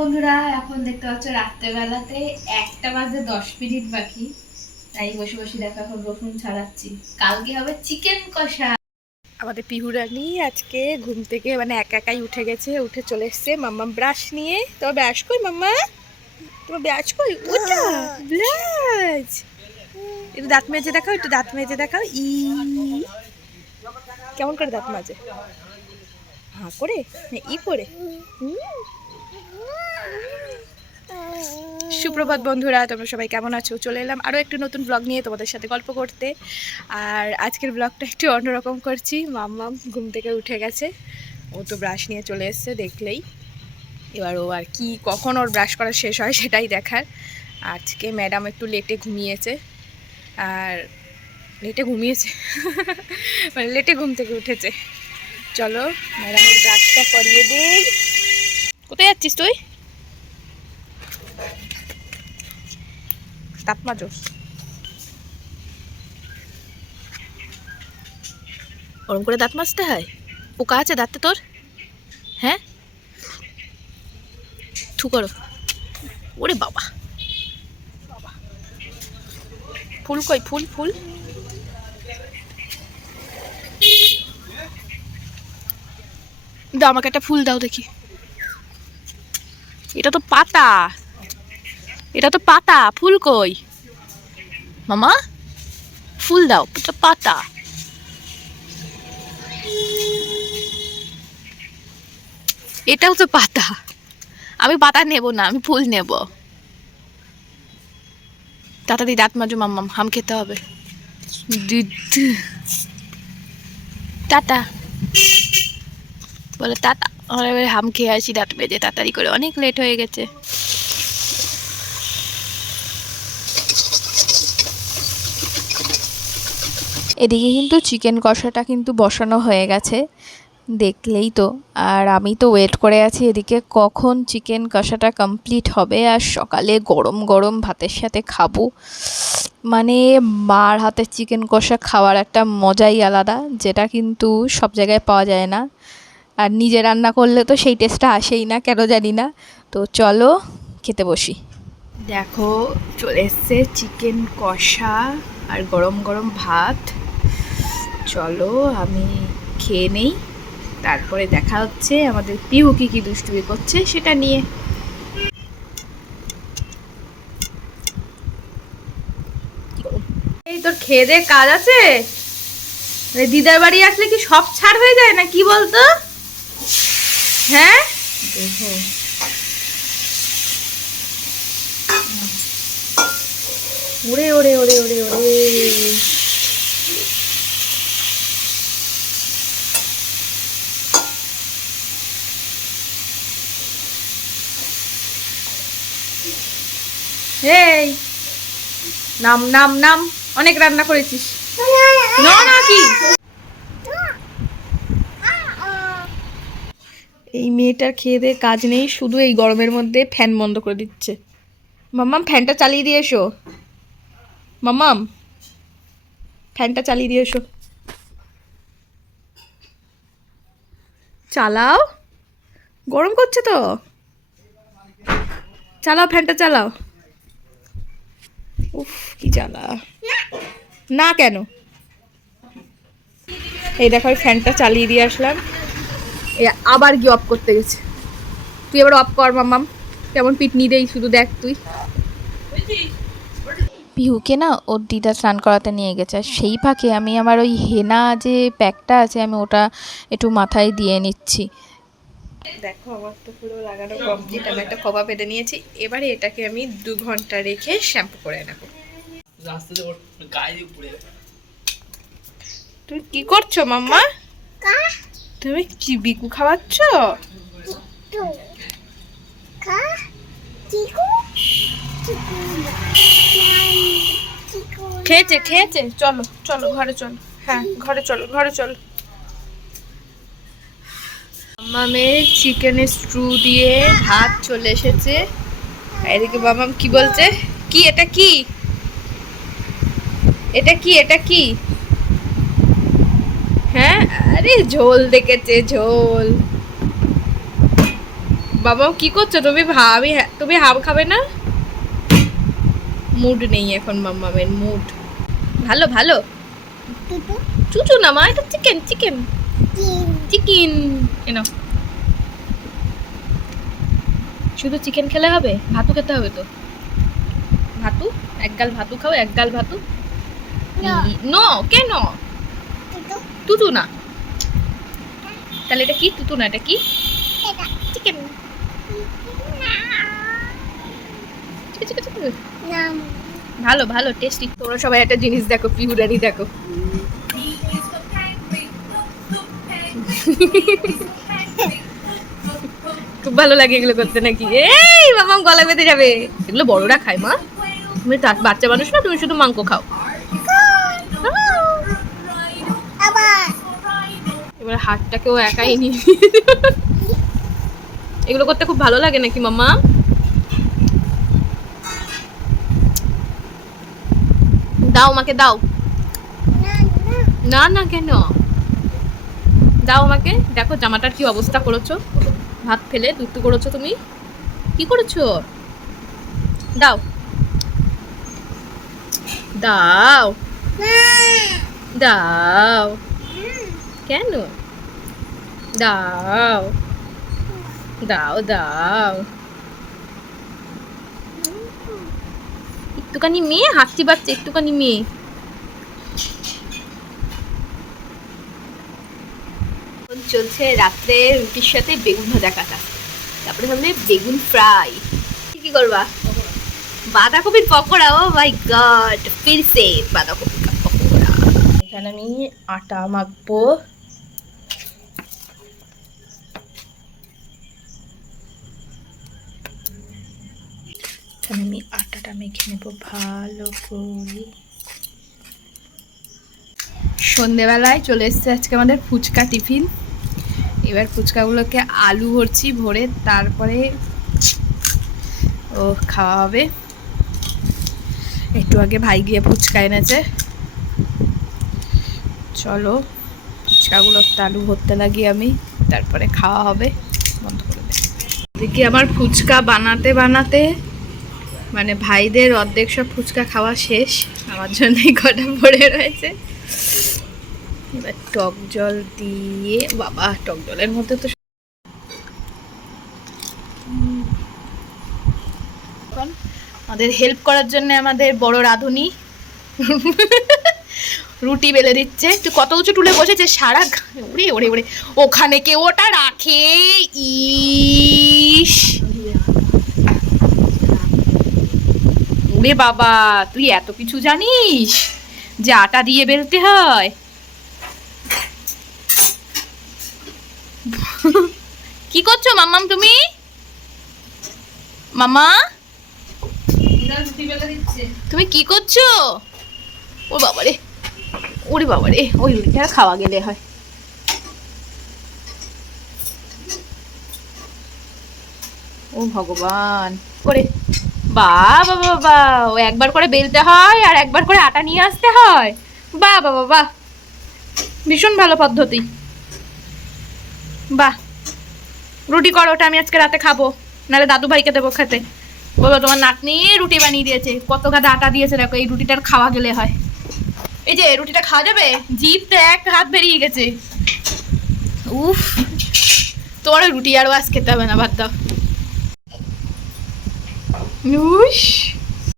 বন্ধুরা, এখন দেখতে পাচ্ছ রাত্রেবেলাতে একটা বাজে দশ মিনিট বাকি। তাই বসে বসে দেখো এখন রসুন ছাড়াচ্ছি। কালকে হবে চিকেন কষা। আমাদের পিহুরানি আজকে ঘুম থেকে মানে একা একাই উঠে গেছে, উঠে চলে এসছে মাম্মা ব্রাশ নিয়ে। তোমার ব্যাস কই মাম্মা? তোমার ব্যাস কই? ওটা ব্রাশ। একটু দাঁত মেজে দেখাও, একটু দাঁত মেজে দেখাও। ই। কেমন করে দাঁত মাজে? হ্যাঁ করে? না, ই করে হুম। সুপ্রভাত বন্ধুরা, তোমরা সবাই কেমন আছো? চলে এলাম আরও একটু নতুন ব্লগ নিয়ে তোমাদের সাথে গল্প করতে। আর আজকের ব্লগটা একটু অন্যরকম করছি। মাম্মাম ঘুম থেকে উঠে গেছে। ও তো ব্রাশ নিয়ে চলে এসছে, দেখলেই। এবার ও আর কি, কখন ওর ব্রাশ করা শেষ হয় সেটাই দেখার। আজকে ম্যাডাম একটু লেটে ঘুমিয়েছে। আর লেটে ঘুমিয়েছে? মানে লেটে ঘুম থেকে উঠেছে। চলো ম্যাডামের ব্রাশটা করিয়ে দেই। কোথায় যাচ্ছিস তুই? দাঁত মাজো ওরম করে দাঁত মাজতে হয়? পোকা আছে দাঁতে তোর? হ্যাঁ? থু করো। ওরে বাবা। ফুল কই? ফুল ফুল। দাও আমাকে একটা ফুল দাও দেখি। এটা তো পাতা। এটা তো পাতা, ফুল কই? মামা, ফুল দাও, এটা পাতা। এটাও তো পাতা। আমি পাতা নেব না, আমি ফুল নেব। তাড়াতাড়ি দাঁত মাজো, মাম্মাম, হাম খেতে হবে। টাটা। বলে টাটা। আমরা হাম খেয়ে আসি দাঁত মেজে তাড়াতাড়ি করে। অনেক লেট হয়ে গেছে। এদিকে কিন্তু চিকেন কষাটা কিন্তু বসানো হয়ে গেছে, দেখলেই তো। আর আমি তো ওয়েট করে আছি এদিকে কখন চিকেন কষাটা কমপ্লিট হবে, আর সকালে গরম গরম ভাতের সাথে খাব। মানে মার হাতের চিকেন কষা খাওয়ার একটা মজাই আলাদা, যেটা কিন্তু সব জায়গায় পাওয়া যায় না। আর নিজে রান্না করলে তো সেই টেস্টটা আসেই না, কেন জানি না। তো চলো, খেতে বসি। দেখো, চলে এসছে চিকেন কষা আর গরম গরম ভাত। চলো, আমি খেয়ে নেই। তারপরে দেখা হচ্ছে আমাদের পিউ কি কি দুষ্টুমি করছে সেটা নিয়ে। এই তোর খেয়ে দে কাজ আছে? মানে দিদার বাড়ি আসলে কি সব ছাড় হয়ে যায় না, কি বলতো? হ্যাঁ? দেখো। ওরে ওরে ওরে ওরে ওরে। এই নাম নাম নাম। অনেক রান্না করেছিস। না না কি? এই মেয়েটার খেয়ে দিয়ে কাজ নেই, শুধু এই গরমের মধ্যে ফ্যান বন্ধ করে দিচ্ছে। মাম্মাম, ফ্যানটা চালিয়ে দিয়ে এসো। মাম্মাম, ফ্যানটা চালিয়ে দিয়ে এসো। চালাও? গরম করছে তো। চালাও, ফ্যানটা চালাও। উফ, কি জ্বালা। না কেন? এই দেখো ফ্যানটা চালিয়ে দিয়ে আসলাম। আবার কি অফ করতে গেছে। তুই এবার অফ কর মাম্মাম। কেমন পিটনি দেই শুধু দেখ তুই। পিহুকে না ওর দিদা স্নান করাতে নিয়ে গেছে। আর সেই ফাঁকে আমি আমার ওই হেনা যে প্যাকটা আছে আমি ওটা একটু মাথায় দিয়ে নিচ্ছি। দেখো আমার তো পুরো লাগানো কমপ্লিট আমি একটা কবা বেঁধে নিয়েছি। এবারে এটাকে আমি দু ঘণ্টা রেখে শ্যাম্পু করে নেব। গায়ে তুমি কি করছ মাম্মা? তুমি কি বিকু খাওয়াচ্ছ? খেয়েছে খেয়েছে। চলো চলো ঘরে চলো। হ্যাঁ ঘরে চলো ঘরে চলো। মামের চিকেনের স্ট্রু দিয়ে ভাত চলে এসেছে। এদিকে মামাম কি বলছে? কি এটা কি? এটা কি এটা কি? হ্যাঁ? আরে ঝোল দেখেছে ঝোল। বাবা কি করছ? তুমি ভাবি তুমি হাম খাবে না? মুড নেই এখন মাম্মামের মুড। ভালো ভালো। চুচু না মা এটা চিকেন চিকেন চিকেন এনো। শুধু চিকেন খেলে হবে? ভাতু খেতে হবে তো? ভাতু? এক গাল ভাতু খাও এক গাল ভাতু। নো কেন? তুতু না। তাহলে এটা কি? তুতু না এটা কি? চিকেন ভালো ভালো টেস্টি তোমরা সবাই একটা জিনিস দেখো পিহুরানি দেখো। খুব ভালো লাগে এগুলো করতে নাকি? এই মামা গলা বেঁধে যাবে। এগুলো বড়রা খায় মা। তুমি বাচ্চা মানুষ না তুমি শুধু মাংস খাও। এবার হাতটাকেও একাই নিয়ে এগুলো করতে খুব ভালো লাগে নাকি মামা দাও আমাকে দাও। না না কেন? দাও আমাকে দেখো জামাটার কি অবস্থা করেছ। ভাত ফেলে দুধ করেছ তুমি। কি করেছ? দাও। দাও। দাও। কেন? দাও। দাও দাও। একটুখানি মেয়ে হাঁটতে পারছে একটুখানি মেয়ে। চলছে রাত্রে রুটির সাথে বেগুন ভাজা কাটা। তারপরে হবে বেগুন ফ্রাই। কি করবা? বাঁধাকপির পকোড়া ও মাই গড ফিরছে বাঁধাকপি পকোড়া। এখানে আমি আটা মাখবো। এখানে আমি আটাটা মেখে নেব ভালো করে। সন্ধেবেলায় চলে এসছে আজকে আমাদের ফুচকা টিফিন। এবার ফুচকাগুলোকে আলু ভরছি ভরে তারপরে ও খাওয়া হবে। একটু আগে ভাই গিয়ে ফুচকা এনেছে। চলো, ফুচকাগুলো আলু ভরতে লাগি আমি, তারপরে খাওয়া হবে, বন্ধ করে দেখি আমার ফুচকা বানাতে বানাতে মানে ভাইদের অর্ধেক সব ফুচকা খাওয়া শেষ। আমার জন্যই কটা পড়ে রয়েছে। এবার টক জল দিয়ে, বাবা, টক জলের মধ্যে তো আমাদের হেল্প করার জন্য আমাদের বড় রাঁধুনি রুটি বেলে দিচ্ছে। তুই কত উঁচু টুলে বসেছে সারা ওরে ওরে ওরে। ওখানে কে ওটা রাখে, ইস। ওরে বাবা, তুই এত কিছু জানিস? যে আটা দিয়ে বেলতে হয়। কি করছ মাম্মাম তুমি? মামা তুমি কি করছ? ও বাবারে ওরে বাবারে ওই রুটিটা খাওয়া গেলে হয়। ও ভগবান করে বাবা বাবা ও একবার করে বেলতে হয় আর একবার করে আটা নিয়ে আসতে হয়। বাহ বাবা বাহ ভীষণ ভালো পদ্ধতি। বাহ। রুটি করো ওটা আমি আজকে রাতে খাব, নাহলে দাদু ভাইকে দেবো খেতে। বলো, তোমার নাতনি রুটি বানিয়ে দিয়েছে। কত গাদা আটা দিয়েছে, দেখো, এই রুটিটার খাওয়া গেলে হয়। এই যে, রুটিটা খাওয়া যাবে? জিভ তো এক হাত বেরিয়ে গেছে। উফ। তোমার রুটি আরও আজ খেতে হবে না ভাত দাও। 牛逼！